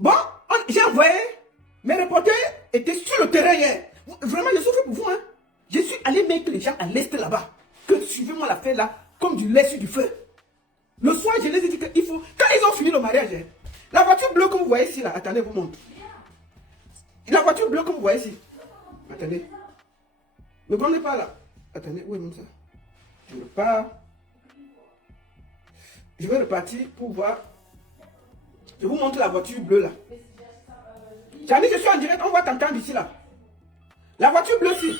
Bon, j'ai envoyé, mes reporters étaient sur le terrain hier. Vraiment, je souffre pour vous. Hein. Je suis allé mettre les gens à l'est là-bas. Que suivez-moi l'affaire là, comme du lait sur du feu. Le soir, je les ai dit qu'il faut... Quand ils ont fini le mariage, hein, la voiture bleue que vous voyez ici, là, attendez, vous montre. La voiture bleue que vous voyez ici. Attendez. Ne prenez pas là. Attendez, où est mon ça? Je repars. Je vais repartir pour voir. Je vous montre la voiture bleue là. J'en ai, je suis en direct, on va t'entendre ici là. La voiture bleue ici.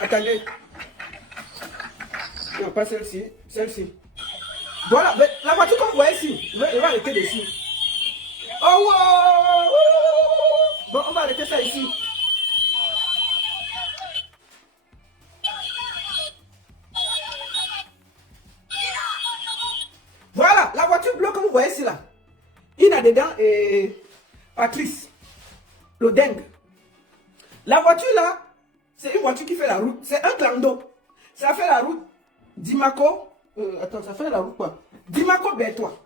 Attendez. Non, pas celle-ci. Celle-ci. Voilà, la voiture que vous voyez ici. Je vais arrêter dessus. Oh wow! Bon, on va arrêter ça ici. Voilà, la voiture bleue que vous voyez ici là. Il a dedans Patrice, le dingue. La voiture là, c'est une voiture qui fait la route. C'est un clando. Ça fait la route Dimaco. Attends, ça fait la route quoi? Dimaco Bertois.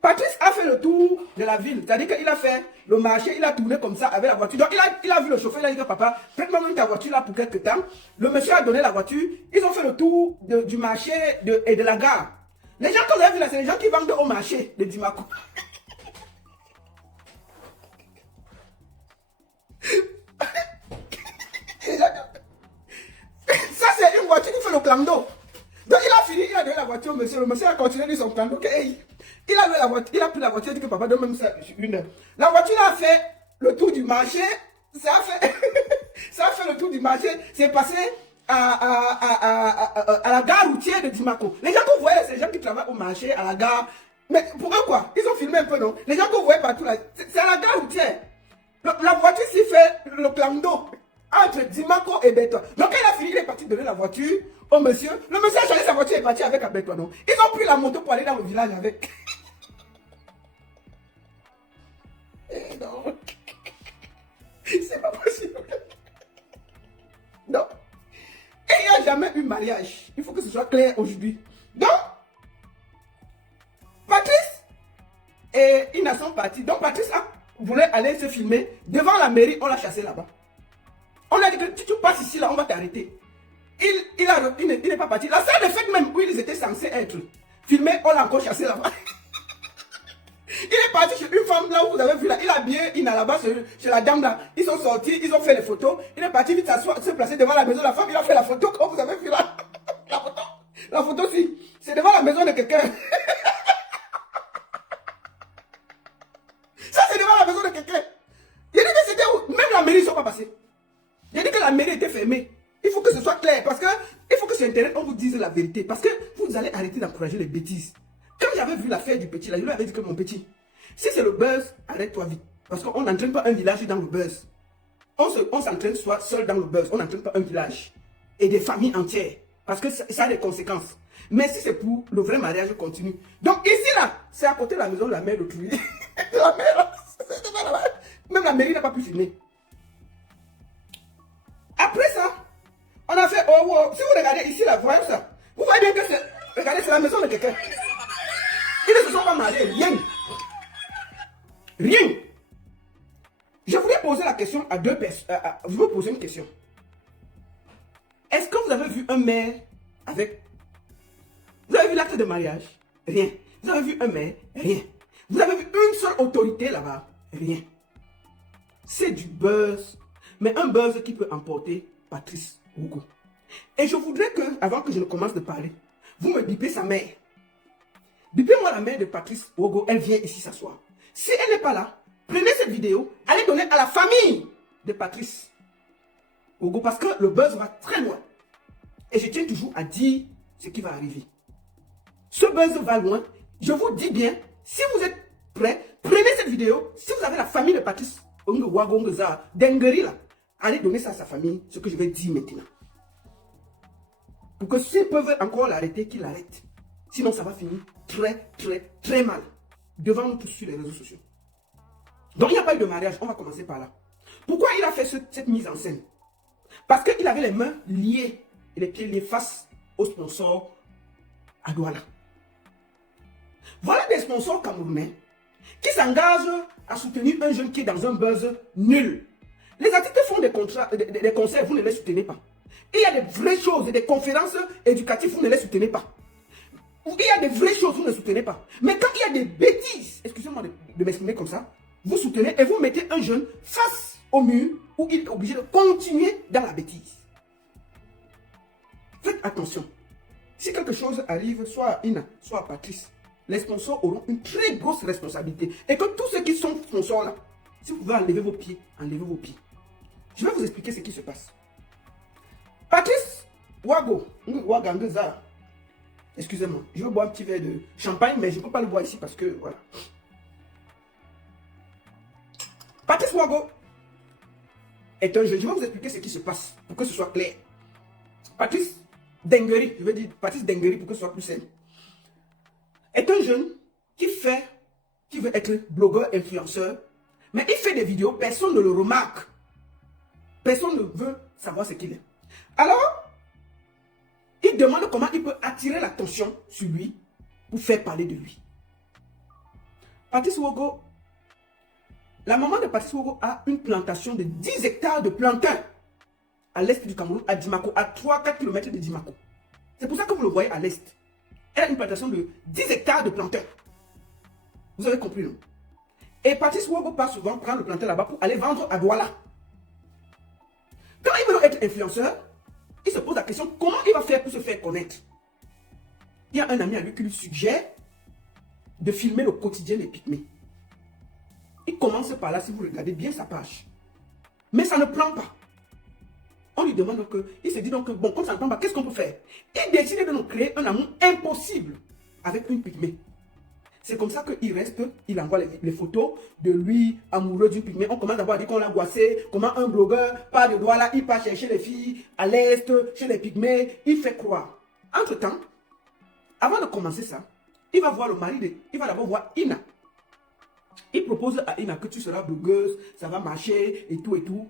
Patrice a fait le tour de la ville. C'est-à-dire qu'il a fait le marché, il a tourné comme ça avec la voiture. Donc il a vu le chauffeur, il a dit que papa, prête-moi même ta voiture là pour quelques temps. Le monsieur a donné la voiture. Ils ont fait le tour du marché et de la gare. Les gens que vous avez vu là, c'est les gens qui vendent au marché de Dimaco. Ça, c'est une voiture qui fait le clando. Donc, il a fini, il a donné la voiture au monsieur. Le monsieur a continué de son clando. Il a pris la voiture, il a dit que papa donne même ça une heure. La voiture a fait le tour du marché. Ça a fait le tour du marché. C'est passé à la gare routière de Dimaco. Les gens que vous voyez, c'est les gens qui travaillent au marché, à la gare. Mais pourquoi quoi? Ils ont filmé un peu, non? Les gens que vous voyez partout là, c'est à la gare routière. La voiture s'y fait le clando entre Dimaco et Bertois. Donc quand il a fini, il est parti donner la voiture au monsieur. Le monsieur a changé sa voiture et est parti avec un Bertois. Non? Ils ont pris la moto pour aller dans le village avec. Non. C'est pas possible. Non. Et il n'y a jamais eu mariage. Il faut que ce soit clair aujourd'hui. Donc, Patrice et Ina sont partis. Donc Patrice voulait aller se filmer devant la mairie. On l'a chassé là-bas. On a dit que si tu passes ici, là, on va t'arrêter. Il n'est pas parti. La salle de fête même où ils étaient censés être filmés, on l'a encore chassé là-bas. Il est parti chez une femme là où vous avez vu là. Il a bien Ina là-bas chez la dame là. Ils sont sortis, ils ont fait les photos. Il est parti vite s'asseoir, se placer devant la maison de la femme. Il a fait la photo comme vous avez vu là. La photo si. C'est devant la maison de quelqu'un. Ça c'est devant la maison de quelqu'un. Il a dit que c'était où? Même la mairie ne sont pas passés. Il a dit que la mairie était fermée. Il faut que ce soit clair parce que il faut que sur internet on vous dise la vérité. Parce que vous allez arrêter d'encourager les bêtises. Quand j'avais vu l'affaire du petit là, je lui avais dit que mon petit, si c'est le buzz, arrête-toi vite. Parce qu'on n'entraîne pas un village dans le buzz. On s'entraîne soit seul dans le buzz. On n'entraîne pas un village. Et des familles entières. Parce que ça a des conséquences. Mais si c'est pour le vrai mariage continue. Donc ici là, c'est à côté de la maison de la mère d'autrui. La mère, même la mairie n'a pas pu filmer. Après ça, on a fait, oh, wow. Si vous regardez ici là, voyez ça. Vous voyez bien que c'est, regardez, c'est la maison de quelqu'un. Ils ne se sont pas mariés, rien. Rien. Je voulais poser la question à deux personnes. Je veux poser une question. Est-ce que vous avez vu un maire avec... Vous avez vu l'acte de mariage? Rien. Vous avez vu un maire? Rien. Vous avez vu une seule autorité là-bas? Rien. C'est du buzz. Mais un buzz qui peut emporter Patrice Ougo. Et je voudrais que, avant que je ne commence de parler, vous me bipez sa mère. Bipez-moi la mère de Patrice Ougo. Elle vient ici s'asseoir. Si elle n'est pas là, prenez cette vidéo, allez donner à la famille de Patrice Ougo parce que le buzz va très loin. Et je tiens toujours à dire ce qui va arriver. Ce buzz va loin. Je vous dis bien, si vous êtes prêts, prenez cette vidéo. Si vous avez la famille de Patrice Ougo, Dengeri là, allez donner ça à sa famille, ce que je vais dire maintenant. Pour que s'ils peuvent encore l'arrêter, qu'ils l'arrêtent. Sinon, ça va finir très, très, très mal. Devant nous tous sur les réseaux sociaux. Donc, il n'y a pas eu de mariage. On va commencer par là. Pourquoi il a fait cette mise en scène? Parce qu'il avait les mains liées et les pieds liés face au sponsor à Douala. Voilà sponsors camerounais qui s'engagent à soutenir un jeune qui est dans un buzz nul. Les artistes font des concerts, vous ne les soutenez pas. Il y a des vraies choses, des conférences éducatives, vous ne les soutenez pas. Il y a des vraies choses, vous ne soutenez pas. Mais quand il y a des bêtises, excusez-moi de m'exprimer comme ça, vous soutenez et vous mettez un jeune face au mur où il est obligé de continuer dans la bêtise. Faites attention. Si quelque chose arrive, soit à Ina, soit à Patrice, les sponsors auront une très grosse responsabilité. Et que tous ceux qui sont sponsors là, si vous pouvez enlever vos pieds, enlevez vos pieds. Je vais vous expliquer ce qui se passe. Patrice Wago, excusez-moi, je veux boire un petit verre de champagne, mais je ne peux pas le boire ici parce que, voilà. Patrice Wago est un jeune. Je vais vous expliquer ce qui se passe pour que ce soit clair. Patrice Dengeri, je veux dire Patrice Dengeri pour que ce soit plus simple, est un jeune qui veut être blogueur, influenceur, mais il fait des vidéos, personne ne le remarque. Personne ne veut savoir ce qu'il est. Alors, il demande comment il peut attirer l'attention sur lui pour faire parler de lui. Patrice Wago, la maman de Patrice Wago a une plantation de 10 hectares de plantains à l'est du Cameroun, à Dimako, à 3-4 km de Dimako. C'est pour ça que vous le voyez à l'est. Elle a une plantation de 10 hectares de plantains. Vous avez compris, non? Et Patrice Wago part souvent prendre le plantain là-bas pour aller vendre à Douala. Quand il veut être influenceur, il se pose la question comment il va faire pour se faire connaître. Il y a un ami à lui qui lui suggère de filmer le quotidien des Pygmées. Il commence par là, si vous regardez bien sa page. Mais ça ne prend pas. On lui demande que, il se dit donc, bon, comme ça ne prend pas, qu'est-ce qu'on peut faire? Il décide de nous créer un amour impossible avec une Pygmée. C'est comme ça qu'il reste, il envoie les photos de lui amoureux d'une Pygmée. On commence d'abord à dire qu'on l'a goissé, comment un blogueur part de Douala, il part chercher les filles à l'est, chez les Pygmées, il fait croire. Entre-temps, avant de commencer ça, il va voir le mari il va d'abord voir Ina. Il propose à Ina que tu seras blogueuse, ça va marcher et tout et tout.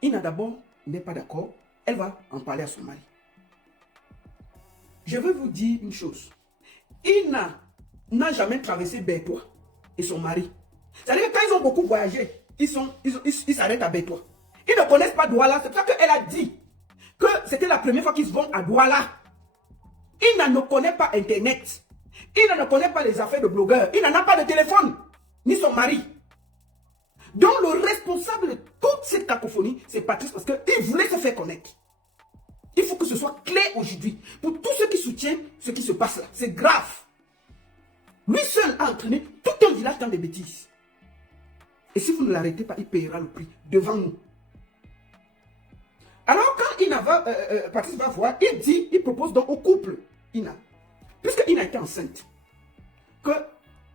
Ina d'abord n'est pas d'accord, elle va en parler à son mari. Je veux vous dire une chose. Ina n'a jamais traversé Bertois et son mari. C'est-à-dire que quand ils ont beaucoup voyagé, ils s'arrêtent à Bertois. Ils ne connaissent pas Douala. C'est pour ça qu'elle a dit que c'était la première fois qu'ils vont à Douala. Ina ne connaît pas Internet. Ina ne connaît pas les affaires de blogueurs. Ina n'a pas de téléphone, ni son mari. Donc le responsable de toute cette cacophonie, c'est Patrice parce qu'il voulait se faire connaître. Il faut que ce soit clair aujourd'hui pour tous ceux qui soutiennent ce qui se passe là. C'est grave. Lui seul a entraîné tout un village dans des bêtises. Et si vous ne l'arrêtez pas, il payera le prix devant nous. Alors quand Patrice va voir, il propose donc au couple, Ina, puisque Ina était enceinte, que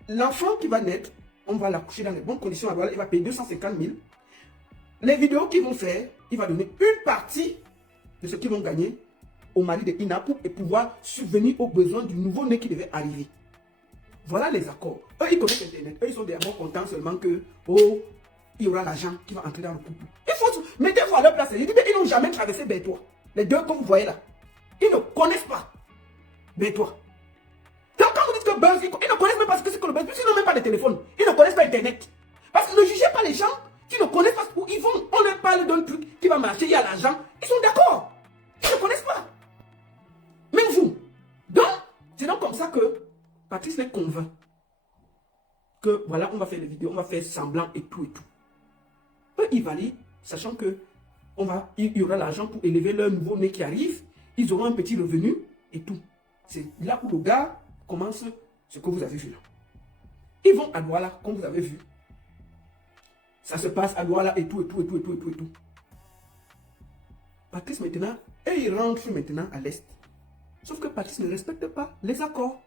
l'enfant qui va naître, on va l'accoucher dans les bonnes conditions, il va payer 250 000. Les vidéos qu'ils vont faire, il va donner une partie de ce qu'ils vont gagner au mari de Ina pour pouvoir subvenir aux besoins du nouveau-né qui devait arriver. Voilà les accords. Eux, ils connaissent Internet. Eux, ils sont d'abord contents seulement que, oh, il y aura l'argent qui va entrer dans le couple. Il faut mettre à leur place. Ils n'ont jamais traversé Bertois. Les deux que vous voyez là. Ils ne connaissent pas Bertois. Quand vous dites que buzz, ils ne connaissent même pas ce que c'est que le buzz. Ils n'ont même pas de téléphone. Ils ne connaissent pas Internet. Parce que ne jugez pas les gens qui ne connaissent pas où ils vont. On leur parle d'un truc qui va marcher, il y a l'argent. Ils sont d'accord. Ils ne connaissent pas. Même vous. Donc, c'est donc comme ça que Patrice les convainc que voilà, on va faire les vidéos, on va faire semblant et tout et tout. Eux, ils valident, sachant que il y aura l'argent pour élever leur nouveau-né qui arrive, ils auront un petit revenu et tout. C'est là où le gars commence ce que vous avez vu là. Ils vont à Douala, comme vous avez vu. Ça se passe à Douala et tout, et tout, et tout, et tout, et tout, et tout. Patrice maintenant, et il rentre maintenant à l'est. Sauf que Patrice ne respecte pas les accords.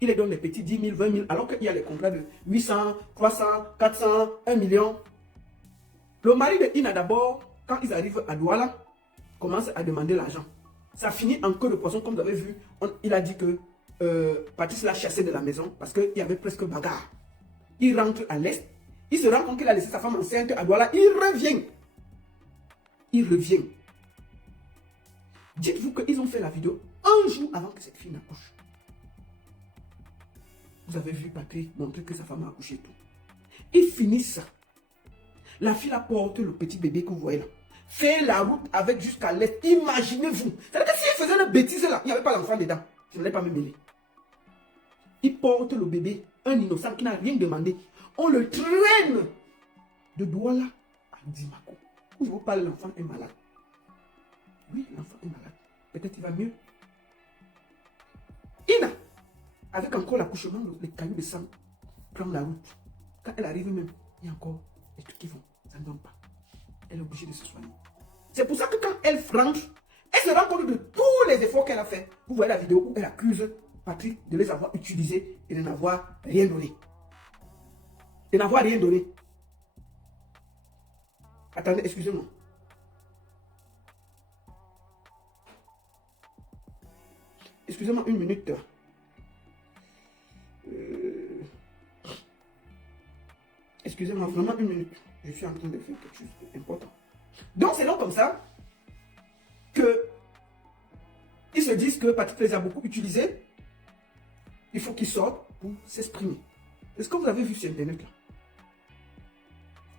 Il les donne les petits 10 000, 20 000, alors qu'il y a les contrats de 800, 300, 400, 1 million. Le mari de Ina d'abord, quand ils arrivent à Douala, commence à demander l'argent. Ça finit en queue de poisson, comme vous avez vu. Il a dit que Patrice l'a chassé de la maison parce qu'il y avait presque bagarre. Il rentre à l'est. Il se rend compte qu'il a laissé sa femme enceinte à Douala. Il revient. Il revient. Dites-vous qu'ils ont fait la vidéo un jour avant que cette fille n'accouche. Vous avez vu Patrick montrer que sa femme a accouché et tout. Ils finissent ça. La fille la porte le petit bébé que vous voyez là. Fait la route avec jusqu'à l'est. Imaginez-vous. C'est-à-dire que s'il faisait une bêtise là, il n'y avait pas l'enfant dedans. Je ne l'ai pas me mêler. Il porte le bébé, un innocent qui n'a rien demandé. On le traîne de Douala à Dimako. Où je vous parle, l'enfant est malade. Oui, l'enfant est malade. Peut-être il va mieux. Ina, avec encore l'accouchement, les cailloux de sang, prend la route. Quand elle arrive même, il y a encore des trucs qui vont. Ça ne donne pas. Elle est obligée de se soigner. C'est pour ça que quand elle franche, elle se rend compte de tous les efforts qu'elle a fait. Vous voyez la vidéo où elle accuse Patrick de les avoir utilisés et de n'avoir rien donné. De n'avoir rien donné. Attendez, excusez-moi. Excusez-moi une minute. Excusez-moi vraiment une minute. Je suis en train de faire quelque chose d'important. Donc c'est donc comme ça que ils se disent que Patrick les a beaucoup utilisés. Il faut qu'ils sortent pour s'exprimer. Est-ce que vous avez vu sur Internet là?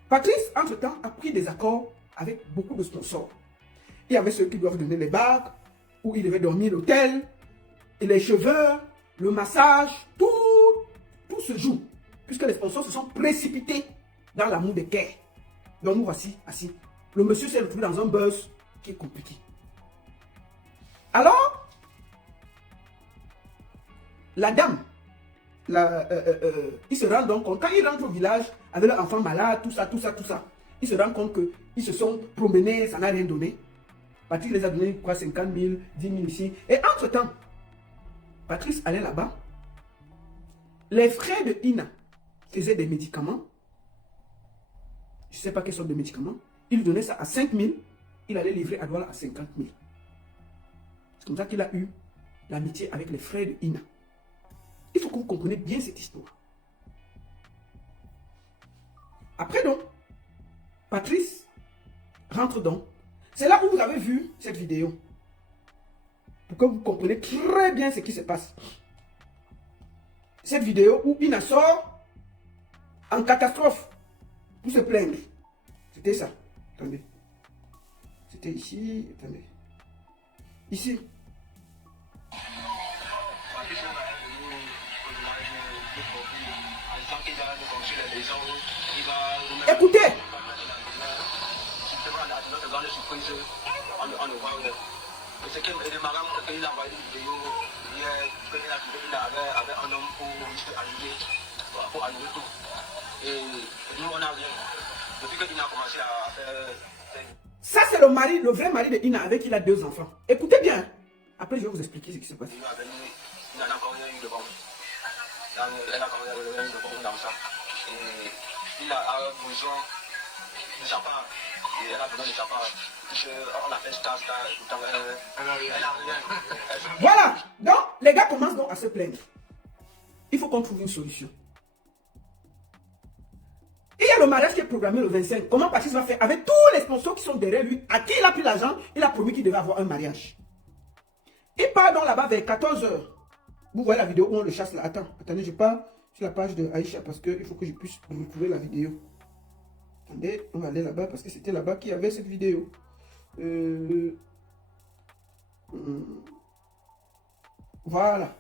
Patrice, entre-temps, a pris des accords avec beaucoup de sponsors. Il y avait ceux qui doivent donner les bagues, où il devait dormir à l'hôtel, et les cheveux, le massage, tout se joue. Puisque les sponsors se sont précipités dans l'amour des quais. Donc nous voici assis. Le monsieur s'est retrouvé dans un buzz qui est compliqué. Alors, la dame, il se rend donc compte, quand il rentre au village avec leur enfant malade, tout ça, il se rend compte qu'ils se sont promenés, ça n'a rien donné. Patrick les a donné quoi, 50 000, 10 000 ici. Et entre-temps, Patrice allait là-bas. Les frères de Ina faisaient des médicaments. Je ne sais pas quelle sorte de médicaments. Il donnait ça à 5 000. Il allait livrer à Douala à 50 000. C'est comme ça qu'il a eu l'amitié avec les frères de Ina. Il faut que vous compreniez bien cette histoire. Après donc, Patrice rentre donc. C'est là où vous avez vu cette vidéo. Pour que vous compreniez très bien ce qui se passe. Cette vidéo où Ina sort en catastrophe pour se plaindre. C'était ça. Attendez. C'était ici. Attendez. Ici. Écoutez. C'est qu'il y a des marins qui ont envoyé une vidéo qu'il a trouvé avec un homme pour annuler tout. Et nous, on a rien. Depuis que Ina a commencé à faire... Ça, c'est le mari, le vrai mari de Ina avec qui il a 2 enfants. Écoutez bien. Après, je vais vous expliquer ce qui se passe. Il n'a encore rien eu de bon. Elle a encore rien eu de bon dans ça. Et il a besoin de sa part. Et elle a besoin de sa part. On a fait star. Voilà. Donc, les gars commencent donc à se plaindre. Il faut qu'on trouve une solution. Il y a le mariage qui est programmé le 25. Comment Patrice va faire avec tous les sponsors qui sont derrière lui, à qui il a pris l'argent, il a promis qu'il devait avoir un mariage. Il part donc là-bas vers 14 h. Vous voyez la vidéo où on le chasse là. Attendez, je pars sur la page de Aïcha parce qu'il faut que je puisse retrouver la vidéo. Attendez, on va aller là-bas parce que c'était là-bas qu'il y avait cette vidéo. Voilà.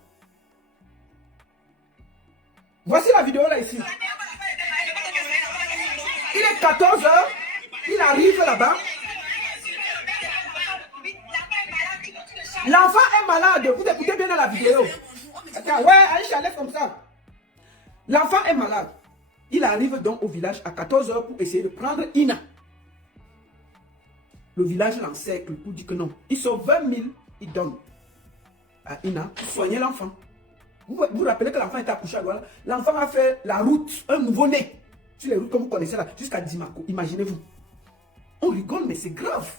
Voici la vidéo là ici. Il est 14 h. Il arrive là-bas. L'enfant est malade. Vous écoutez bien dans la vidéo. Attends, ouais, Aïcha, laisse comme ça. L'enfant est malade. Il arrive donc au village à 14 h pour essayer de prendre Ina. Le village l'encercle pour dire que non. Il sort 20 000, il donne à Ina pour soigner l'enfant. Vous vous rappelez que l'enfant était accouché à Douala. L'enfant a fait la route, un nouveau-né, sur les routes que vous connaissez là, jusqu'à Dimako. Imaginez-vous. On rigole, mais c'est grave.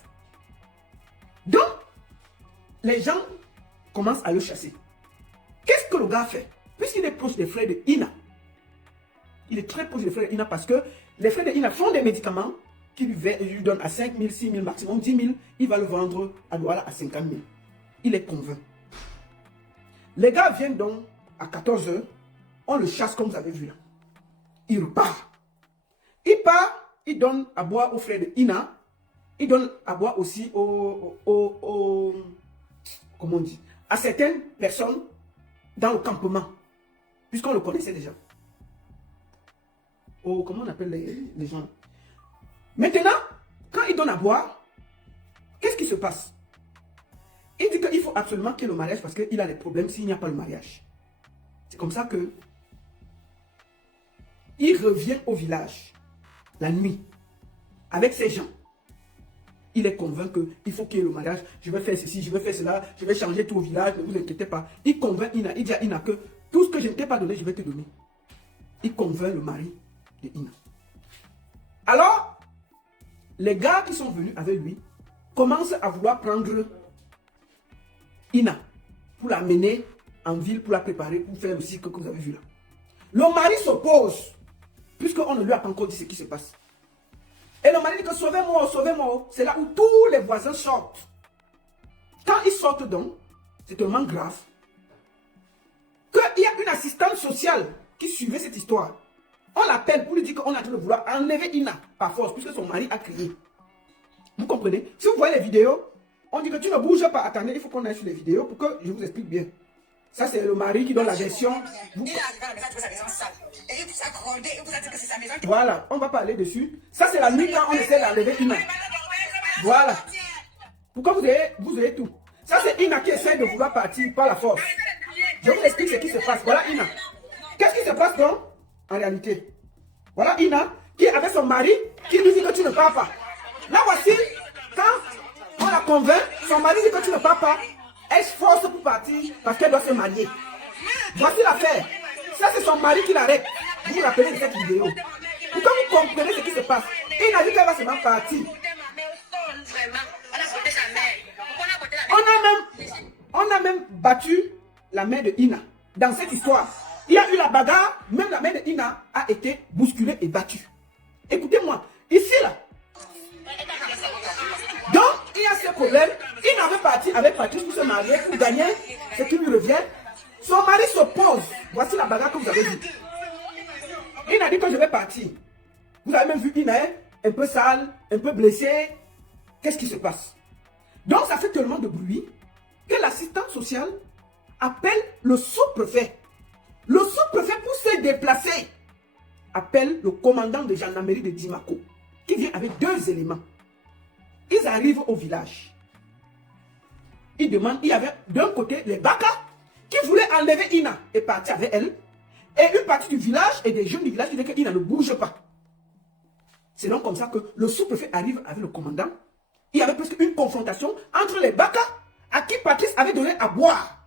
Donc, les gens commencent à le chasser. Qu'est-ce que le gars fait? Puisqu'il est proche des frères de Ina. Il est très proche des frères de Ina parce que les frères de Ina font des médicaments qui lui donnent à 5 000, 6 000, maximum 10 000. Il va le vendre à Douala à 50 000. Il est convaincu. Les gars viennent donc à 14 h. on le chasse comme vous avez vu là. Il repart. Il part, il donne à boire aux frères de Ina. Il donne à boire aussi comment on dit, à certaines personnes dans le campement. Puisqu'on le connaissait déjà. Comment on appelle les gens? Maintenant, quand il donne à boire, qu'est-ce qui se passe? Il dit qu'il faut absolument qu'il y ait le mariage parce qu'il a des problèmes s'il n'y a pas le mariage. C'est comme ça que il revient au village la nuit avec ses gens. Il est convaincu qu'il faut qu'il y ait le mariage. Je vais faire ceci, je vais faire cela, je vais changer tout au village, ne vous inquiétez pas. Il convainc Ina, il dit à Ina que tout ce que je ne t'ai pas donné, je vais te donner. Il convainc le mari de Ina. Alors, les gars qui sont venus avec lui commencent à vouloir prendre Ina pour la mener en ville, pour la préparer, pour faire le cycle que vous avez vu là. Le mari s'oppose, puisqu'on ne lui a pas encore dit ce qui se passe. Et le mari dit que sauvez-moi, sauvez-moi. C'est là où tous les voisins sortent. Quand ils sortent donc, c'est tellement grave qu'il y a une assistante sociale qui suivait cette histoire. On l'appelle pour lui dire qu'on est en train de vouloir enlever Ina par force, puisque son mari a crié. Vous comprenez? Si vous voyez les vidéos, on dit que tu ne bouges pas. Attendez, il faut qu'on aille sur les vidéos pour que je vous explique bien. Ça, c'est le mari qui donne la version. Voilà, on va parler dessus. Ça, c'est la nuit quand on essaie d'enlever Ina. Voilà. Pourquoi vous avez tout. Ça, c'est Ina qui essaie de vouloir partir par la force. Je vous explique ce qui se passe. Voilà Ina. Qu'est-ce qui se passe donc en réalité? Voilà Ina qui est avec son mari qui lui dit que tu ne pars pas. Là, voici, quand on la convainc, son mari dit que tu ne pars pas. Elle se force pour partir parce qu'elle doit se marier. Voici l'affaire. Ça, c'est son mari qui l'arrête. Vous vous rappelez de cette vidéo. Pour que vous compreniez ce qui se passe. Il a dit qu'elle va seulement partir. On a même battu la mère de Ina. Dans cette histoire, il y a eu la bagarre. Même la mère de Ina a été bousculée et battue. Écoutez-moi. Ici, là. Donc, il y a ce problème. Il n'avait parti avec Patrice pour se marier, pour gagner ce qui lui revient. Son mari s'oppose. Voici la bagarre que vous avez vue. Il a dit que je vais partir. Vous avez même vu Ina, un peu sale, un peu blessée. Qu'est-ce qui se passe? Donc, ça fait tellement de bruit que l'assistante sociale appelle le sous-préfet. Le sous-préfet, pour se déplacer, appelle le commandant de gendarmerie de Dimako, qui vient avec 2 éléments. Ils arrivent au village. Ils demandent, il y avait d'un côté les Baka qui voulaient enlever Ina et partir avec elle. Et une partie du village et des jeunes du village qui disaient que Ina ne bouge pas. C'est donc comme ça que le sous-préfet arrive avec le commandant. Il y avait presque une confrontation entre les Baka à qui Patrice avait donné à boire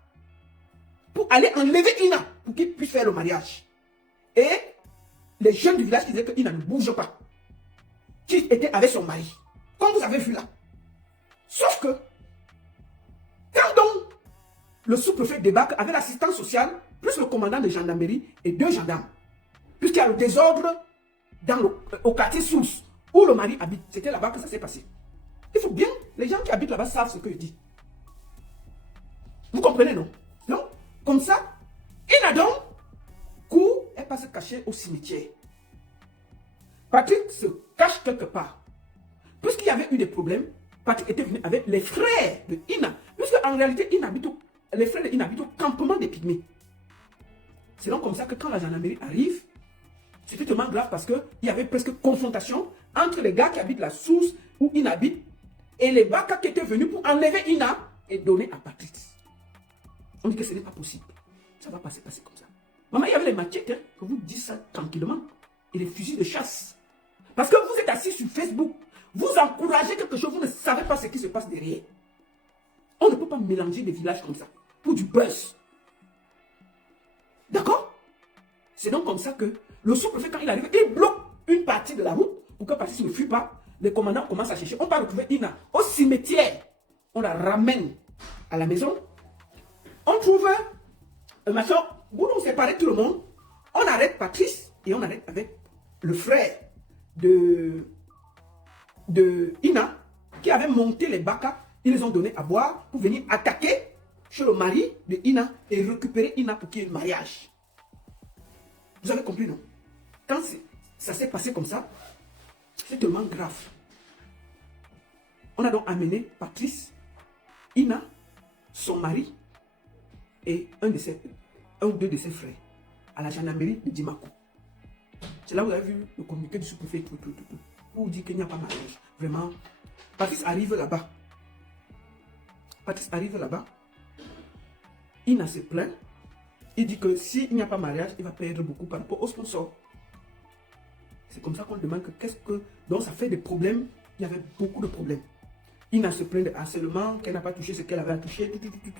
pour aller enlever Ina pour qu'il puisse faire le mariage. Et les jeunes du village qui disaient que Ina ne bouge pas, qui était avec son mari. Comme vous avez vu là. Sauf que, quand donc le sous-préfet débarque avec l'assistance sociale, plus le commandant de gendarmerie et 2 gendarmes, puisqu'il y a le désordre au quartier Source, où le mari habite. C'était là-bas que ça s'est passé. Il faut bien, les gens qui habitent là-bas savent ce que je dis. Vous comprenez, non? Donc, comme ça, Ina donc court, elle passe se cacher au cimetière. Patrick se cache quelque part. Puisqu'il y avait eu des problèmes, Patrick était venu avec les frères de Ina. Puisque en réalité, les frères de Ina habitent au campement des Pygmées. C'est donc comme ça que quand la gendarmerie arrive, c'était tellement grave parce qu'il y avait presque confrontation entre les gars qui habitent la source où Ina habite et les Baka qui étaient venus pour enlever Ina et donner à Patrick. On dit que ce n'est pas possible. Ça va passer comme ça. Maman, il y avait les machettes, hein, que vous dites ça tranquillement. Et les fusils de chasse. Parce que vous êtes assis sur Facebook. Vous encouragez quelque chose, vous ne savez pas ce qui se passe derrière. On ne peut pas mélanger des villages comme ça. Pour du buzz. D'accord? C'est donc comme ça que le sous-préfet, quand il arrive, il bloque une partie de la route pour que Patrice ne fuit pas. Les commandants commencent à chercher. On va retrouver Ina au cimetière. On la ramène à la maison. On trouve un machin. Vous nous séparez tout le monde. On arrête Patrice et on arrête avec le frère de Ina qui avait monté les Baka. Ils les ont donné à boire pour venir attaquer chez le mari de Ina et récupérer Ina pour qu'il y ait le mariage. avez compris, non? Quand ça s'est passé comme ça, c'est tellement grave. On a donc amené Patrice, Ina, son mari et un ou deux de ses frères à la gendarmerie de Dimako. C'est là où vous avez vu le communiqué du sous-préfet, tout. Pour dire qu'il n'y a pas mariage. Vraiment, Patrice arrive là-bas. Ina se plaint. Il dit que s'il n'y a pas mariage, il va perdre beaucoup par rapport au sponsor. C'est comme ça qu'on demande que qu'est-ce que... Donc ça fait des problèmes. Il y avait beaucoup de problèmes. Ina se plaint de harcèlement, qu'elle n'a pas touché ce qu'elle avait à toucher,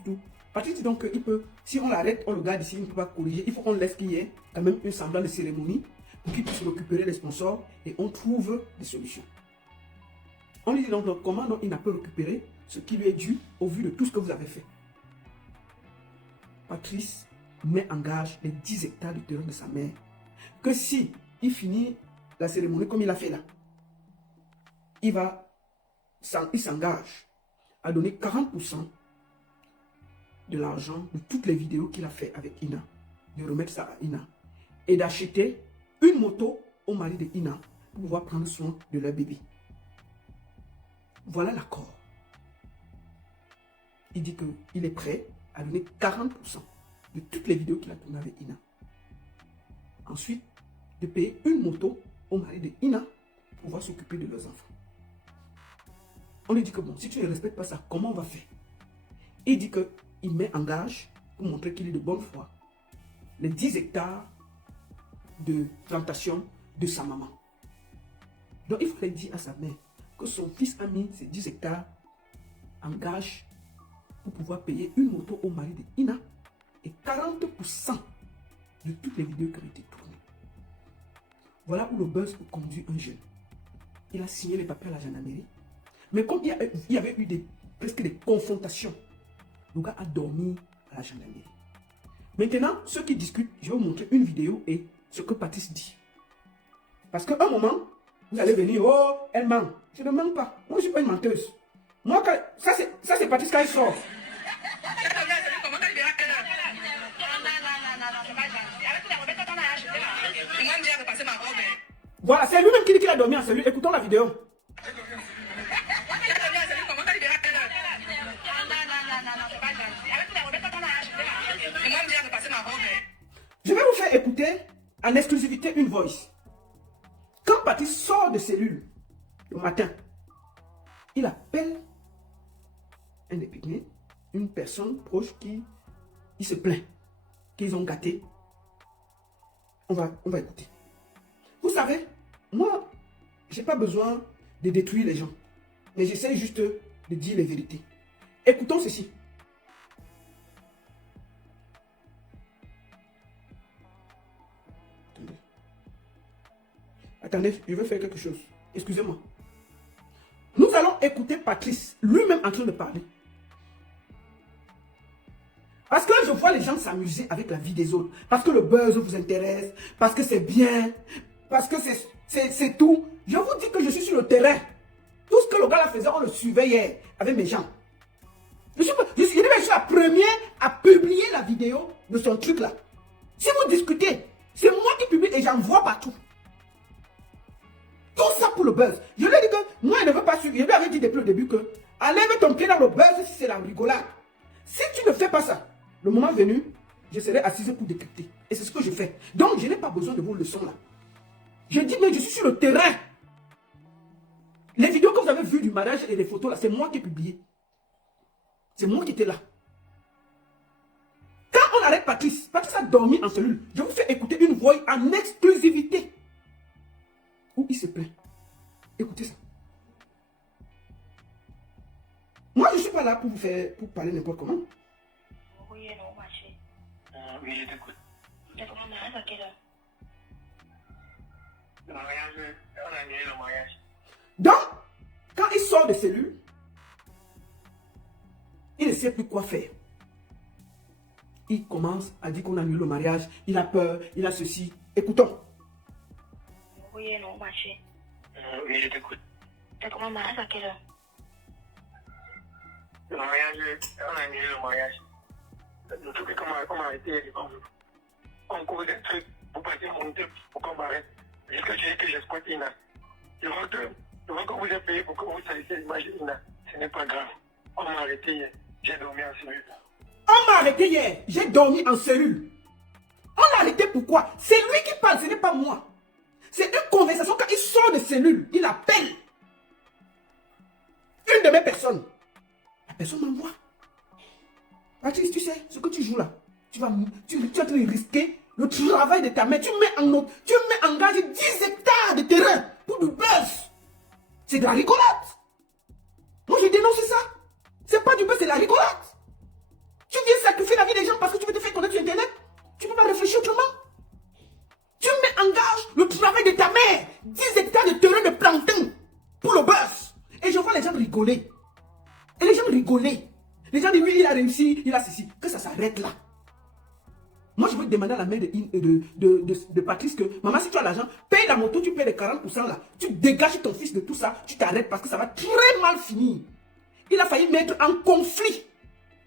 tout. Patrice dit donc qu'il peut, si on l'arrête, on le garde ici, il ne peut pas corriger. Il faut qu'on laisse qu'il y ait quand même une semblance de cérémonie pour qu'il puisse récupérer les sponsors et on trouve des solutions. On lui dit donc comment donc, il n'a pas récupéré ce qui lui est dû au vu de tout ce que vous avez fait. Patrice met en gage les 10 hectares de terrain de sa mère, que si il finit la cérémonie comme il a fait là, il s'engage à donner 40% de l'argent de toutes les vidéos qu'il a fait avec Ina, de remettre ça à Ina, et d'acheter une moto au mari de Ina pour pouvoir prendre soin de leur bébé. Voilà l'accord. Il dit qu'il est prêt à donner 40% de toutes les vidéos qu'il a tournées avec Ina. Ensuite, de payer une moto au mari de Ina pour pouvoir s'occuper de leurs enfants. On lui dit que bon, si tu ne respectes pas ça, comment on va faire? Il dit qu'il met en gage, pour montrer qu'il est de bonne foi, les 10 hectares de plantation de sa maman. Donc il fallait dire à sa mère que son fils a mis ces 10 hectares en gage pour pouvoir payer une moto au mari de Ina et 40% de toutes les vidéos qui ont été tournées. Voilà où le buzz conduit un jeune. Il a signé les papiers à la gendarmerie. Mais comme il y avait eu presque des confrontations, le gars a dormi à la gendarmerie. Maintenant, ceux qui discutent, je vais vous montrer une vidéo et ce que Patrice dit. Parce qu'à un moment, vous allez venir, oh, elle ment. Je ne mens pas. Moi, je ne suis pas une menteuse. Moi, ça c'est Patrice quand il sort. Voilà, c'est lui-même qui dit qu'il a dormi en cellule. Écoutons la vidéo. Je vais vous faire écouter en exclusivité une voice. Quand Patrice sort de cellule le matin, il appelle un épineux, une personne proche qui se plaint qu'ils ont gâté. On va écouter. Vous savez, moi, je n'ai pas besoin de détruire les gens, mais j'essaie juste de dire les vérités. Écoutons ceci. Attendez, je veux faire quelque chose. Excusez-moi. Nous allons écouter Patrice, lui-même en train de parler. Parce que là, je vois les gens s'amuser avec la vie des autres. Parce que le buzz vous intéresse. Parce que c'est bien. Parce que c'est tout. Je vous dis que je suis sur le terrain. Tout ce que le gars là faisait, on le suivait hier avec mes gens. Je suis la première à publier la vidéo de son truc là. Si vous discutez, c'est moi qui publie et j'en vois partout. Tout ça pour le buzz. Je lui ai dit que moi, je ne veux pas suivre. Je lui avais dit depuis le début que enlève ton pied dans le buzz si c'est la rigolade. Si tu ne fais pas ça, le moment venu, je serai assise pour décrypter. Et c'est ce que je fais. Donc, je n'ai pas besoin de vos leçons là. Je dis, mais je suis sur le terrain. Les vidéos que vous avez vues du mariage et les photos là, c'est moi qui ai publié. C'est moi qui étais là. Quand on arrête Patrice a dormi en cellule. Je vous fais écouter une voix en exclusivité. Où il se plaint. Écoutez ça. Moi, je ne suis pas là pour vous faire, pour parler n'importe comment. Oui, non, ma chérie. Oui, je t'écoute. T'as comment mariage à quelle heure? Le mariage, on a annulé le mariage. Donc, quand il sort de cellule, il ne sait plus quoi faire. Il commence à dire qu'on annule le mariage, il a peur, il a ceci. Écoutons. Oui, non, ma chérie. Oui, je t'écoute. T'as comment mariage à quelle heure? Le mariage, on a annulé le mariage. Le truc est comment on a été, on couvre des trucs pour partir monter barrer. Jusqu'à ce que j'exploite Ina. Je vois que vous avez payé pour que vous salissiez l'image d'Ina. Ce n'est pas grave. On m'a arrêté hier. J'ai dormi en cellule. On m'a arrêté hier. J'ai dormi en cellule. On l'a arrêté pourquoi? C'est lui qui parle, ce n'est pas moi. C'est une conversation. Quand il sort de cellule, il appelle une de mes personnes. La personne m'envoie. Patrice, tu sais, ce que tu joues là, tu es en train de risquer le travail de ta mère. Tu mets en gage 10 hectares de terrain pour du buzz. C'est de la rigolade. Moi, je dénonce ça. C'est pas du buzz, c'est de la rigolade. Tu viens sacrifier la vie des gens parce que tu veux te faire connaître sur Internet. Tu ne peux pas réfléchir autrement. Tu mets en gage le travail de ta mère. 10 hectares de terrain de plantain pour le buzz. Et je vois les gens rigoler. Et les gens rigolaient. Les gens disent, oui, il a réussi, il a ceci. Que ça s'arrête là. Moi, je veux demander à la mère de Patrice que, maman, si tu as l'argent, paye la moto, tu payes les 40% là. Tu dégages ton fils de tout ça, tu t'arrêtes parce que ça va très mal finir. Il a failli mettre en conflit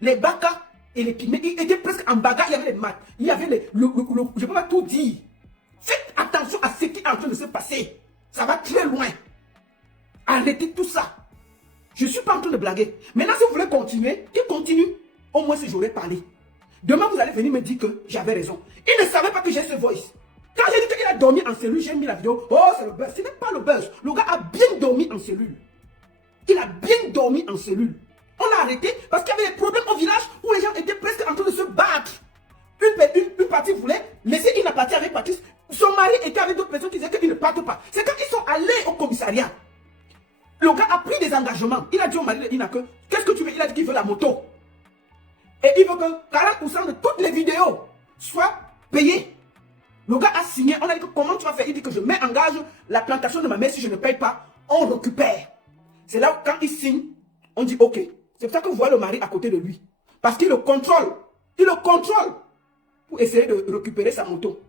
les Baka et les Pygmées. Il était presque en bagarre, il y avait les maths, il y avait je ne peux pas tout dire. Faites attention à ce qui est en train de se passer. Ça va très loin. Arrêtez tout ça. Je ne suis pas en train de blaguer. Maintenant, si vous voulez continuer, qu'il continue. Au moins, si j'aurais parlé. Demain, vous allez venir me dire que j'avais raison. Il ne savait pas que j'ai ce voice. Quand j'ai dit qu'il a dormi en cellule, j'ai mis la vidéo. Oh, c'est le buzz. Ce n'est pas le buzz. Le gars a bien dormi en cellule. Il a bien dormi en cellule. On l'a arrêté parce qu'il y avait des problèmes au village où les gens étaient presque en train de se battre. Une partie voulait laisser une partie avec Patrice. Son mari était avec d'autres personnes qui disaient qu'ils ne partent pas. C'est quand ils sont allés au commissariat. Le gars a pris des engagements. Il a dit au mari de Ina que, qu'est-ce que tu veux? Il a dit qu'il veut la moto. Et il veut que 40% de toutes les vidéos soient payées. Le gars a signé. On a dit que comment tu vas faire? Il dit que je mets en gage la plantation de ma mère. Si je ne paye pas, on récupère. C'est là où quand il signe, on dit ok. C'est pour ça que vous voyez le mari à côté de lui. Parce qu'il le contrôle. Il le contrôle. Pour essayer de récupérer sa moto.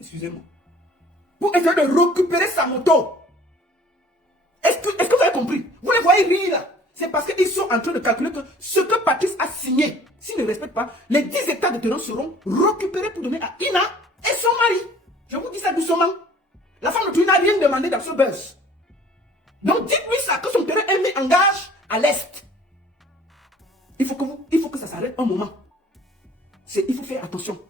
Excusez-moi. Pour essayer de récupérer sa moto. Est-ce que vous avez compris? Vous les voyez rire là. C'est parce qu'ils sont en train de calculer que ce que Patrice a signé, s'il ne respecte pas, les 10 hectares de terrain seront récupérés pour donner à Ina et son mari. Je vous dis ça doucement. La femme de Tui n'a rien demandé dans ce buzz. Donc dites-lui ça, que son terrain est mis en gage à l'est. Il faut que ça s'arrête un moment. Il faut faire attention.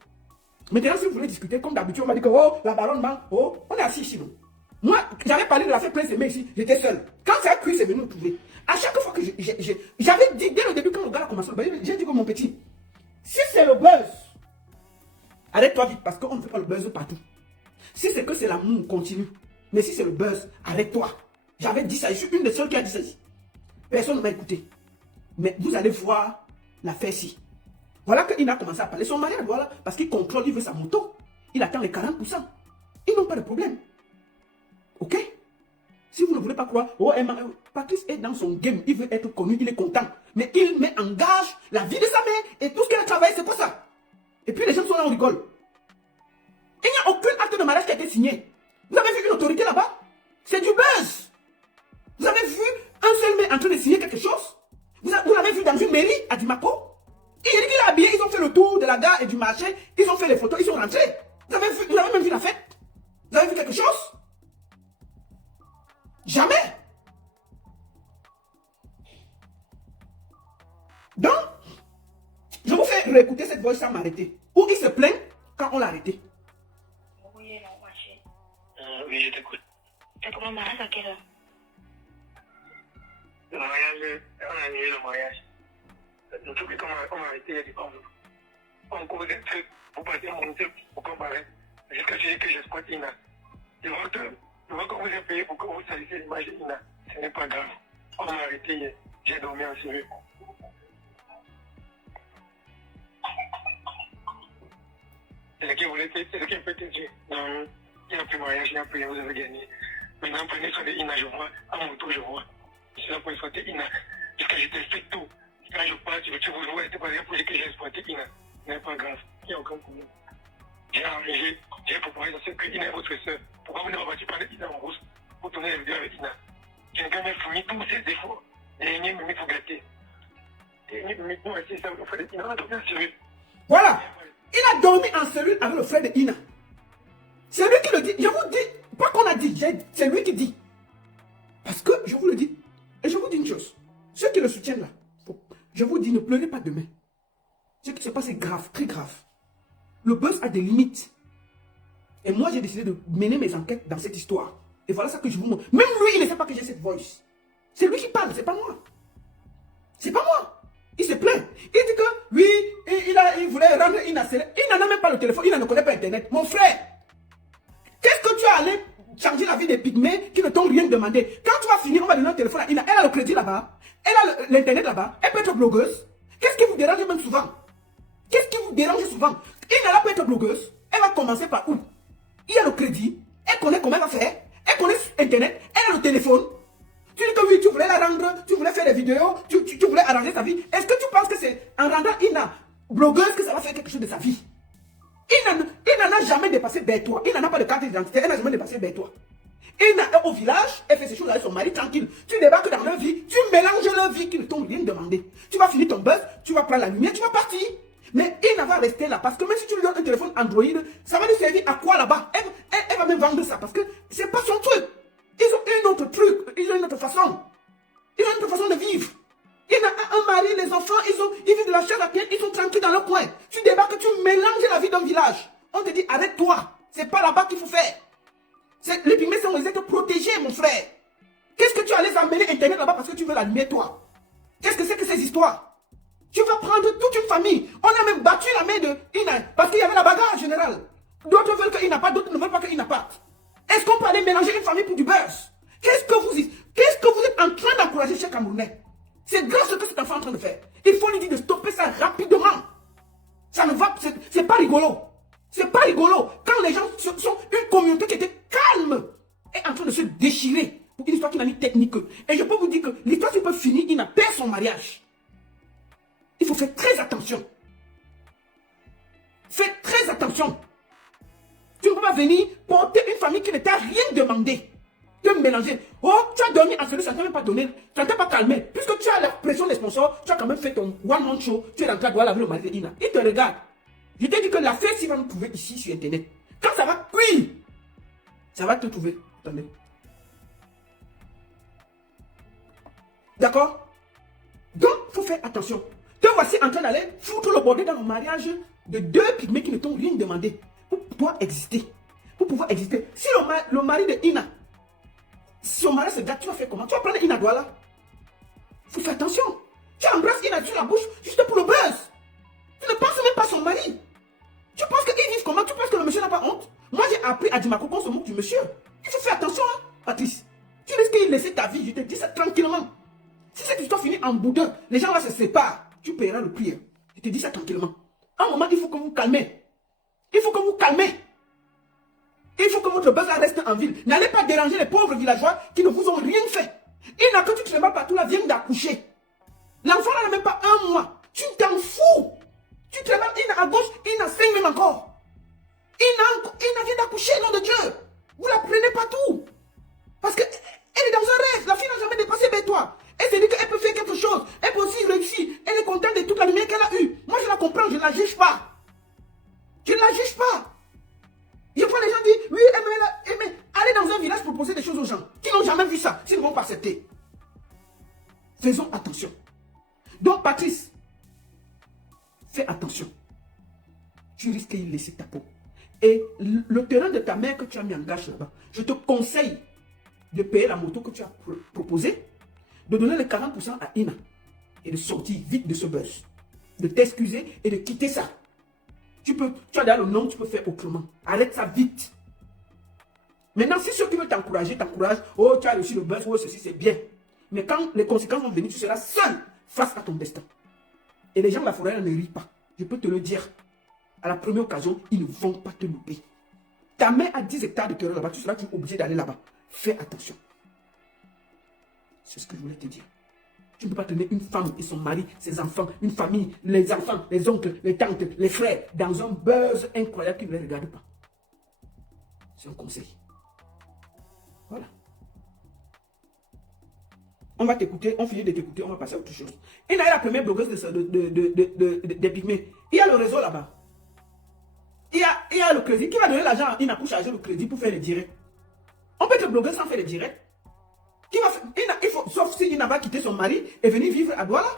Maintenant, si vous voulez discuter, comme d'habitude, on m'a dit que oh, la baronne manque, oh, on est assis ici. Non? Moi, j'avais parlé de la fête Prince Aimé ici, j'étais seul. Quand ça a cuit, c'est venu me trouver. À chaque fois que j'avais dit, dès le début, quand le gars a commencé, j'ai dit que mon petit, si c'est le buzz, arrête-toi vite parce qu'on ne fait pas le buzz partout. Si c'est que c'est l'amour, continue. Mais si c'est le buzz, arrête-toi. J'avais dit ça, je suis une des seules qui a dit ça ici. Personne ne m'a écouté. Mais vous allez voir l'affaire ici. Voilà qu'il a commencé à parler. Son mariage, voilà, parce qu'il contrôle, il veut sa moto. Il attend les 40%. Ils n'ont pas de problème. Ok? Si vous ne voulez pas croire, oh, Patrice est dans son game, il veut être connu, il est content. Mais il met en gage la vie de sa mère et tout ce qu'elle a travaillé, c'est quoi ça? Et puis les gens sont là, on rigole. Il n'y a aucun acte de mariage qui a été signé. Vous avez vu une autorité là-bas? C'est du buzz. Vous avez vu un seul mec en train de signer quelque chose? Vous l'avez vu dans une mairie à Dimako? Il dit qu'il est habillé, ils ont fait le tour de la gare et du marché, ils ont fait les photos, ils sont rentrés. Vous avez même vu la fête? Vous avez vu quelque chose? Jamais. Donc, je vous fais réécouter cette voix sans m'arrêter. Où il se plaint quand on l'a arrêté. Oui, non, ma chérie. Oui, je t'écoute. T'as comment mariage à quelle heure? Le mariage, on a annulé le mariage. Nous tous les temps, on m'a arrêté, il y a des hommes. On cause des trucs, vous partez monter pour comparer. Jusqu'à ce que j'exploite Ina. Je vois que vous avez payé pour que vous salissiez l'image d'Ina. Ce n'est pas grave. On m'a arrêté hier. J'ai dormi en cellule. C'est ce qui me fait te dire. Non, il n'y a plus de mariage, il n'y a plus rien, vous avez gagné. Maintenant, prenez soin de Ina, je vois. À mon tour, je vois. Je suis là pour exploiter Ina. Jusqu'à je t'ai fait tout. Quand je parle, tu veux voir, c'est pas rien pour dire que j'ai exploité Ina. Ce n'est pas grave. Il n'y a aucun problème. J'ai arrangé, j'ai proposé à ce que Ina est votre soeur. Pourquoi vous n'avez pas parlé d'Ina en rousse pour tourner la vidéo avec Ina? J'ai quand même fourni tous ses défauts. Et il m'a pour gâter. Et il m'a pour essayer ça, le frère de Ina, on a dormi en cellule. Voilà. Il a dormi en cellule avec le frère de Ina. C'est lui qui le dit. Je vous dit, c'est lui qui dit. Parce que, je vous le dis, et je vous dis une chose, ceux qui le soutiennent là, je vous dis, ne pleurez pas demain. Ce qui se passe est grave, très grave. Le buzz a des limites. Et moi, j'ai décidé de mener mes enquêtes dans cette histoire. Et voilà ça que je vous montre. Même lui, il ne sait pas que j'ai cette voice. C'est lui qui parle, c'est pas moi. C'est pas moi. Il se plaint. Il dit que lui, il voulait rendre Ina célèbre. Il n'en a même pas le téléphone, il ne connaît pas Internet. Mon frère, qu'est-ce que tu as allé changer la vie des pygmées qui ne t'ont rien demandé? Quand tu vas finir, on va donner un téléphone à Ina. Elle a le crédit là-bas. Elle a l'Internet là-bas. Elle peut être blogueuse. Qu'est-ce qui vous dérange même souvent? Qu'est-ce qui vous dérange souvent? Ina peut être blogueuse. Elle va commencer par où? Il y a le crédit. Elle connaît comment elle va faire. Elle connaît Internet. Elle a le téléphone. Tu dis que oui, tu voulais la rendre, tu voulais faire des vidéos, tu voulais arranger sa vie. Est-ce que tu penses que c'est en rendant Ina blogueuse que ça va faire quelque chose de sa vie? Ina n'en a jamais dépassé Bertois. Il n'en a pas de carte d'identité, elle n'a jamais dépassé Bertois. Ina est au village, elle fait ses choses avec son mari tranquille. Tu débarques dans leur vie, tu mélanges leur vie qui ne t'ont rien demandé. Tu vas finir ton buzz, tu vas prendre la lumière, tu vas partir. Mais Ina va rester là parce que même si tu lui donnes un téléphone Android, ça va lui servir à quoi là-bas? Elle va même vendre ça parce que c'est pas son truc. Ils ont un autre truc, ils ont une autre façon. Ils ont une autre façon de vivre. Il y a un mari, les enfants, ils vivent de la chair à pied, ils sont tranquilles dans leur coin. Tu débarques, tu mélanges la vie d'un village. On te dit, arrête-toi. C'est pas là-bas qu'il faut faire. Les pygmées sont les êtres protégés, mon frère. Qu'est-ce que tu allais amener Internet là-bas parce que tu veux la lumière, toi? Qu'est-ce que c'est que ces histoires? Tu vas prendre toute une famille. On a même battu la main de Ina parce qu'il y avait la bagarre générale. D'autres veulent que Ina parte, d'autres ne veulent pas que Ina parte. Est-ce qu'on peut aller mélanger une famille pour du buzz? Qu'est-ce que vous êtes en train d'encourager chez Camerounais? C'est grave ce que cet enfant est en train de faire. Il faut lui dire de stopper ça rapidement. Ça ne va pas, c'est pas rigolo. C'est pas rigolo. Quand les gens sont une communauté qui était calme est en train de se déchirer pour une histoire qui n'a ni technique. Et je peux vous dire que l'histoire qui peut finir, il n'a perdu son mariage. Il faut faire très attention. Faites très attention. Tu ne peux pas venir porter une famille qui ne t'a rien demandé. Te mélanger. Oh, tu as dormi en celui, ça ne t'a même pas donné. Ça ne t'a pas calmé. Puisque tu as la pression des sponsors, tu as quand même fait ton one-man show. Tu es rentré à laver le mari de Ina. Il te regarde. Je t'ai dit que l'affaire, s'il va nous trouver ici sur Internet. Quand ça va cuire, ça va te trouver. Attendez. D'accord? Donc, il faut faire attention. Te voici en train d'aller foutre le bordel dans le mariage de deux pygmées qui ne t'ont rien demandé. Pour pouvoir exister. Pour pouvoir exister. Si le mari de Ina, si son mari se gâte, tu vas faire comment? Tu vas prendre Ina Douala. Il faut faire attention. Tu embrasses Ina sur la bouche juste pour le buzz. Tu ne penses même pas à son mari. Tu penses qu'ils vivent comment? Tu penses que le monsieur n'a pas honte? Moi, j'ai appris à Dimako qu'on se moque du monsieur. Il faut faire attention, hein, Patrice. Tu risques de laisser ta vie. Je te dis ça tranquillement. Si cette histoire finit en boudin, les gens là se séparent. Tu paieras le prix. Je te dis ça tranquillement. À un moment, il faut que vous vous calmez. Il faut que vous vous calmez. Il faut que votre buzz reste en ville. N'allez pas déranger les pauvres villageois qui ne vous ont rien fait. Il n'a que tu te remets partout là, vient d'accoucher. L'enfant n'a même pas un mois. Tu t'en fous. Tu te remets, il n'a à gauche, il n'a 5 même encore. Il n'a vient d'accoucher, nom de Dieu. Vous la prenez partout. Parce qu'elle est dans un rêve. La fille n'a jamais dépassé Bertois. Elle s'est dit qu'elle peut faire quelque chose. Elle peut aussi réussir. Elle est contente de toute la lumière qu'elle a eue. Moi, je la comprends, je ne la juge pas. Je ne la juge pas. Je vois les gens dire, oui, aimez, allez dans un village proposer des choses aux gens qui n'ont jamais vu ça, s'ils ne vont pas accepter. Faisons attention. Donc, Patrice, fais attention. Tu risques de laisser ta peau. Et le terrain de ta mère que tu as mis en gage là-bas, je te conseille de payer la moto que tu as proposée, de donner les 40% à Ina et de sortir vite de ce buzz. De t'excuser et de quitter ça. Tu as d'ailleurs le nom, tu peux faire autrement. Arrête ça vite. Maintenant, si ceux qui veulent t'encourager, t'encouragent, oh, tu as réussi le buzz, oh, ceci, c'est bien. Mais quand les conséquences vont venir, tu seras seul face à ton destin. Et les gens de la forêt ne rient pas. Je peux te le dire. À la première occasion, ils ne vont pas te louper. Ta mère a 10 hectares de terrain là-bas, tu seras obligé d'aller là-bas. Fais attention. C'est ce que je voulais te dire. Tu ne peux pas tenir une femme et son mari, ses enfants, une famille, les enfants, les oncles, les tantes, les frères, dans un buzz incroyable qui ne les regarde pas. C'est un conseil. Voilà. On va t'écouter, on finit de t'écouter, on va passer à autre chose. Il y a la première blogueuse des pygmées. Il y a le réseau là-bas. Il y a le crédit. Qui va donner l'argent? Il n'a pas chargé le crédit pour faire les directs. On peut être blogueur sans faire les directs. Qui va faire, sauf si Ina va quitter son mari et venir vivre à Douala.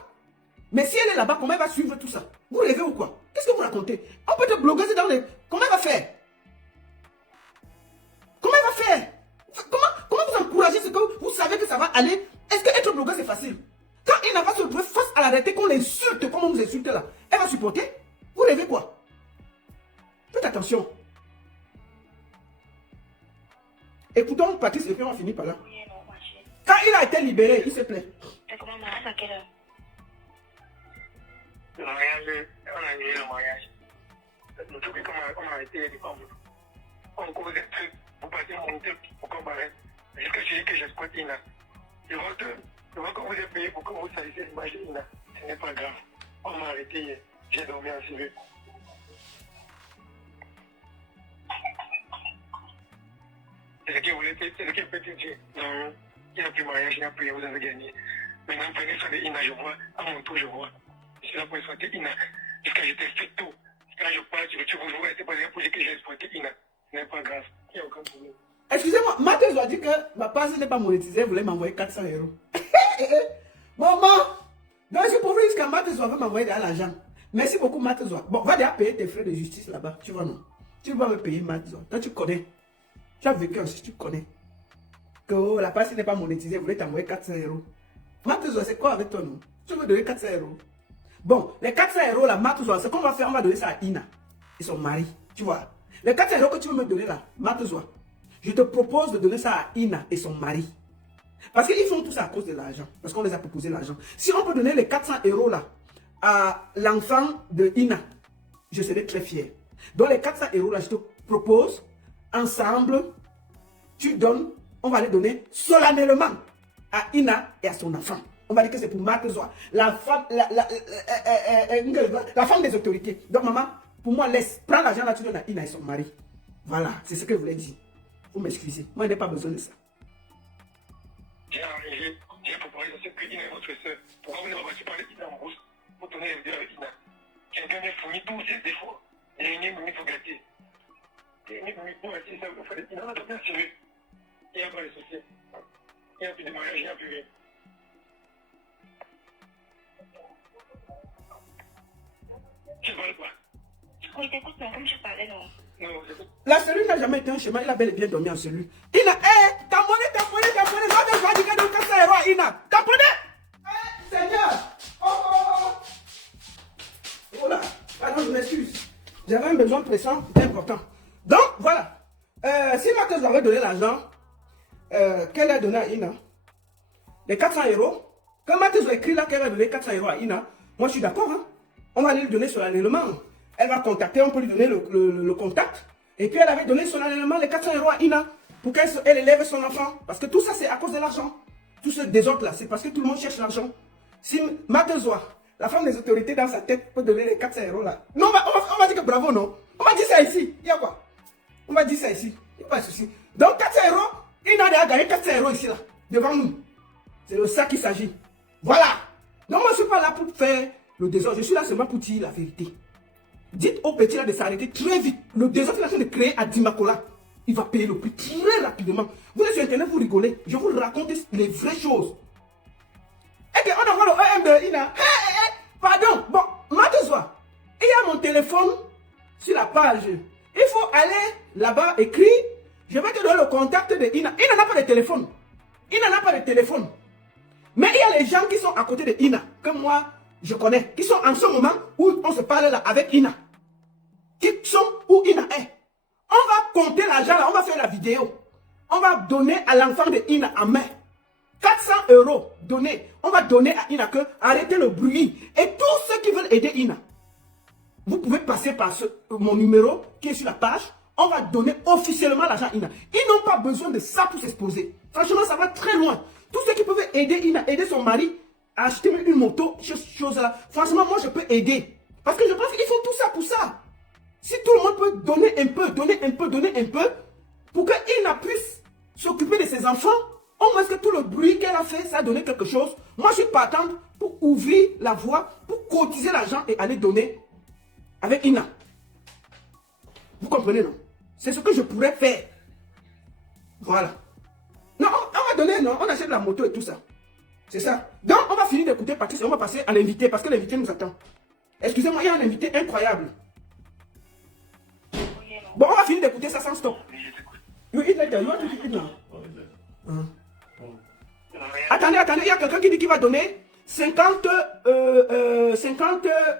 Mais si elle est là-bas, comment elle va suivre tout ça? Vous rêvez ou quoi? Qu'est-ce que vous racontez? On peut être blogueuse dans les... Comment elle va faire? Comment elle va faire? Comment vous encouragez ce que vous savez que ça va aller? Est-ce que être blogueur c'est facile? Quand Ina va se retrouver face à la réalité, qu'on l'insulte comme on nous insulte là, elle va supporter? Vous rêvez quoi? Faites attention. Écoutons Patrice et puis on va finir par là. Oui, non, ma chérie. Quand il a été libéré, il se plaît. T'as comment mariage à quelle heure? Le mariage, on a annulé le mariage. Nous tous comme on a arrêté les femmes. On cause des trucs pour passer mon temps pour qu'on m'arrête. Jusqu'à ce que j'exploite Ina. Je vois que vous êtes payé pour que vous salissez l'image d'Ina. Ce n'est pas grave. On m'a arrêté hier. J'ai dormi en cellule. C'est ce que peut te dire. Non, il n'y a plus de mariage, il n'y a plus, vous avez gagné. Maintenant, prenez soin de Ina, je vois. À mon tour, je vois. Je suis là pour exploiter Ina. Jusqu'à je t'ai fait tout. Quand je parle, tu vous restez pas là pour dire que j'ai exploité Ina. Ce n'est pas grave. Il n'y a aucun problème. Excusez-moi, Matheus a dit que ma passe n'est pas monétisée, elle voulait m'envoyer 400 €. Maman! Donc je pourrais jusqu'à Matheus veut m'envoyer de l'argent. Merci beaucoup Matheus. Bon, va déjà payer tes frais de justice là-bas. Tu vois non? Tu vas me payer Matheus. Toi tu connais. Tu as vécu aussi, tu connais. Que oh, la passe n'est pas monétisée, elle voulait t'envoyer 400 €. Matheus, c'est quoi avec toi non? Tu veux donner 400 €. Bon, les 400 € là, Matheus, c'est qu'on va faire, on va donner ça à Ina et son mari. Tu vois? Les 400 € que tu veux me donner là, Matheus, je te propose de donner ça à Ina et son mari. Parce qu'ils font tout ça à cause de l'argent. Parce qu'on les a proposé l'argent. Si on peut donner les 400 € là à l'enfant de Ina, je serai très fier. Donc les 400 € là, je te propose, ensemble, tu donnes, on va les donner solennellement à Ina et à son enfant. On va dire que c'est pour Matheus, la femme des autorités. Donc maman, pour moi, laisse, prends l'argent là, tu donnes à Ina et son mari. Voilà, c'est ce que je voulais dire. Vous m'excusez, moi je n'ai pas besoin de ça. J'ai proposé de ce que Ina est votre soeur. Pourquoi vous ne m'avez pas parlé d'Ina en brousse pour donner les deux avec Ina? Quelqu'un m'a fourni tous ses défauts. Et il m'a mis pour gâter. Il m'a mis pour gâter, ça vous fait Ina, on a bien suivi. Il n'y a pas de soucis. Il n'y a plus de mariage, il n'y a plus rien. Je parle pas. Oui, t'écoutes, mais comme je parlais, non. Non, j'écoute. La cellule n'a jamais été un chemin, il a bel et bien dormi en cellule. Ina, tamponné, Matheus va dire que donc 400 € à Ina. Tamponné! Seigneur! Oh là, pardon, je m'excuse. J'avais un besoin pressant, important. Donc, voilà. Si Matheus avait donné l'argent, qu'elle a donné à Ina, les 400 €, quand Matheus a écrit là qu'elle a donné 400 € à Ina, moi je suis d'accord, hein. On va lui donner solennellement. Elle va contacter, on peut lui donner le contact. Et puis elle avait donné solennellement les 400 € à Ina pour qu'elle élève son enfant. Parce que tout ça c'est à cause de l'argent. Tout ce désordre là, c'est parce que tout le monde cherche l'argent. Si Matheus, la femme des autorités dans sa tête peut donner les 400 € là. Non, on va dire que bravo, non. On va dire ça ici. Il y a quoi? On va dire ça ici. Il n'y a pas de souci. Donc 400 €, Ina a gagné 400 € ici là, devant nous. C'est de ça qu'il s'agit. Voilà. Donc moi je ne suis pas là pour faire le désordre. Je suis là seulement pour dire la vérité. Dites au petit là de s'arrêter très vite. Le désordre qu'il est en train de créer à Dimakola, il va payer le prix très rapidement. Vous êtes sur internet, vous rigolez. Je vous raconte les vraies choses. Et qu'on envoie le EM de Ina. Pardon. Bon, Matheus, il y a mon téléphone sur la page. Il faut aller là-bas, écrire. Je vais te donner le contact de Ina. Ina n'a pas de téléphone. Ina n'a pas de téléphone. Mais il y a les gens qui sont à côté de Ina, que moi, je connais, qui sont en ce moment où on se parle là avec Ina. Qui sont où Ina est. On va compter l'argent là, on va faire la vidéo. On va donner à l'enfant de Ina en main. 400 € donnés. On va donner à Ina que arrêtez le bruit. Et tous ceux qui veulent aider Ina, vous pouvez passer par mon numéro qui est sur la page. On va donner officiellement l'argent à Ina. Ils n'ont pas besoin de ça pour s'exposer. Franchement, ça va très loin. Tous ceux qui peuvent aider Ina, aider son mari, à acheter une moto, ces choses-là. Franchement, moi, je peux aider. Parce que je pense qu'ils font tout ça pour ça. Si tout le monde peut donner un peu, pour que Ina puisse s'occuper de ses enfants, au moins que tout le bruit qu'elle a fait, ça a donné quelque chose. Moi, je suis partante pour ouvrir la voie, pour cotiser l'argent et aller donner avec Ina. Vous comprenez, non? C'est ce que je pourrais faire. Voilà. donné, non? On achète la moto et tout ça. C'est ça. Donc, on va finir d'écouter Patrice et on va passer à l'invité parce que l'invité nous attend. Excusez-moi, il y a un invité incroyable. Oui, non. Bon, on va finir d'écouter ça sans stop. Oui, je t'écoute. You eat later, you want to eat now? Non, mais Attendez, il y a quelqu'un qui dit qu'il va donner 50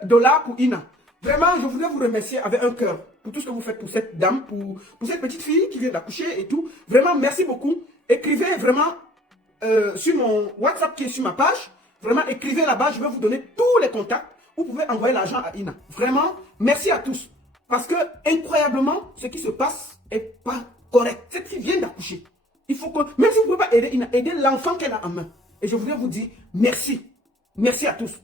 dollars pour Ina. Vraiment, je voudrais vous remercier avec un cœur pour tout ce que vous faites pour cette dame, pour cette petite fille qui vient d'accoucher et tout. Vraiment, merci beaucoup. Écrivez vraiment sur mon WhatsApp qui est sur ma page. Vraiment, écrivez là-bas, je vais vous donner tous les contacts. Vous pouvez envoyer l'argent à Ina. Vraiment, merci à tous. Parce que, incroyablement, ce qui se passe n'est pas correct. Cette fille vient d'accoucher. Il faut que, même si vous ne pouvez pas aider Ina, aidez l'enfant qu'elle a en main. Et je voudrais vous dire merci. Merci à tous.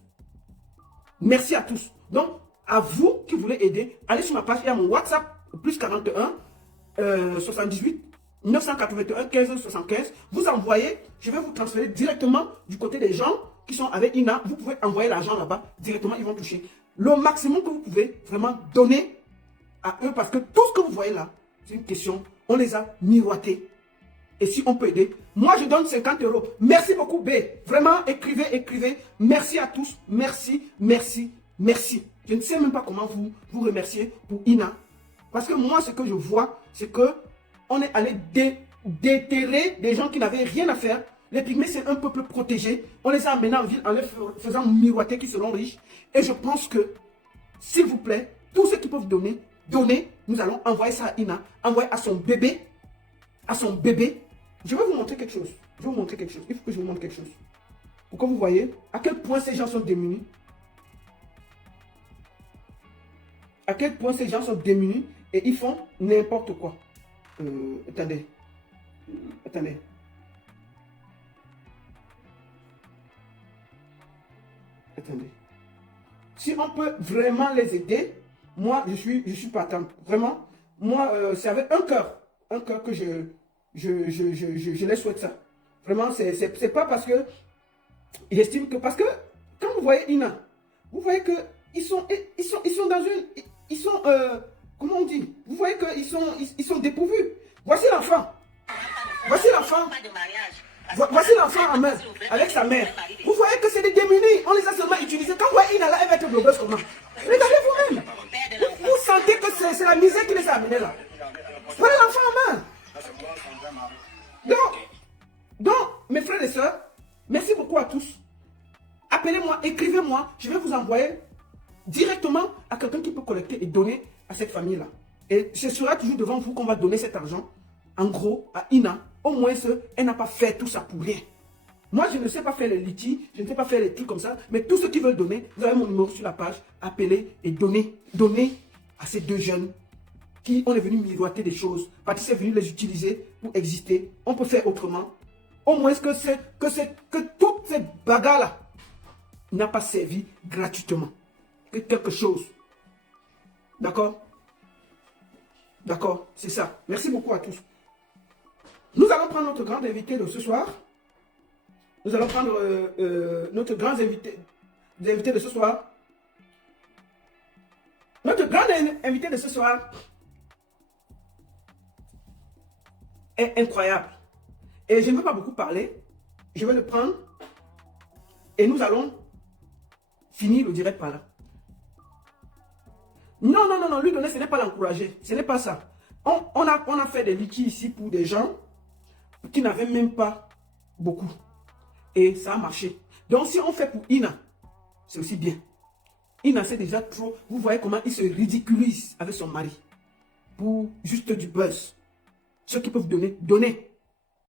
Merci à tous. Donc, à vous qui voulez aider, allez sur ma page, il y a mon WhatsApp, plus 41 78 981 15 75. Vous envoyez, je vais vous transférer directement du côté des gens qui sont avec Ina. Vous pouvez envoyer l'argent là-bas, directement, ils vont toucher. Le maximum que vous pouvez vraiment donner à eux, parce que tout ce que vous voyez là, c'est une question, on les a miroités. Et si on peut aider, moi je donne 50 euros. Merci beaucoup B. Vraiment, écrivez, écrivez. Merci à tous. Merci, merci, merci. Je ne sais même pas comment vous remercier pour Ina. Parce que moi, ce que je vois, c'est que on est allé déterrer des gens qui n'avaient rien à faire. Les Pygmées, c'est un peuple protégé. On les a amenés en ville en les faisant miroiter qu'ils seront riches. Et je pense que, s'il vous plaît, tous ceux qui peuvent donner, donnez. Nous allons envoyer ça à Ina. Envoyer à son bébé. À son bébé. Je vais vous montrer quelque chose. Je vais vous montrer quelque chose. Il faut que je vous montre quelque chose. Pour que vous voyez à quel point ces gens sont démunis. À quel point ces gens sont démunis et ils font n'importe quoi. Attendez. Attendez. Attendez. Si on peut vraiment les aider, moi, je suis partant. Vraiment, moi, c'est avec un cœur que je les souhaite ça. Vraiment, c'est pas parce que j'estime que, parce que quand vous voyez Ina, vous voyez que ils sont dans une, ils sont, comment on dit, vous voyez qu'ils sont dépourvus. Voici l'enfant. Voici l'enfant. Voici l'enfant en main, avec sa mère. Vous voyez que c'est des démunis. On les a seulement utilisés. Quand vous voyez Ina là, elle va être blogueuse comment? Regardez vous-même. Vous sentez que c'est la misère qui les a amenés là. Voilà l'enfant en main. Donc, mes frères et sœurs, merci beaucoup à tous. Appelez-moi, écrivez-moi. Je vais vous envoyer directement à quelqu'un qui peut collecter et donner à cette famille-là. Et ce sera toujours devant vous qu'on va donner cet argent. En gros, à Ina, au moins, elle n'a pas fait tout ça pour rien. Moi, je ne sais pas faire les litiges, je ne sais pas faire les trucs comme ça, mais tous ceux qui veulent donner, vous avez mon numéro sur la page, appelez et donnez à ces deux jeunes qui on est venu miroiter des choses. Patrice est venu les utiliser pour exister. On peut faire autrement. Au moins que toute cette bagarre-là n'a pas servi gratuitement. Que quelque chose. D'accord? D'accord, c'est ça. Merci beaucoup à tous. Nous allons prendre notre grand invité de ce soir. Nous allons prendre notre grand invité de ce soir. Notre grand invité de ce soir est incroyable. Et je ne veux pas beaucoup parler. Je vais le prendre. Et nous allons finir le direct par là. Non, non, non, non, lui donner, ce n'est pas l'encourager. Ce n'est pas ça. On a fait des litiges ici pour des gens qui n'avaient même pas beaucoup. Et ça a marché. Donc si on fait pour Ina, c'est aussi bien. Ina, c'est déjà trop. Vous voyez comment il se ridiculise avec son mari. Pour juste du buzz. Ceux qui peuvent donner, donnez.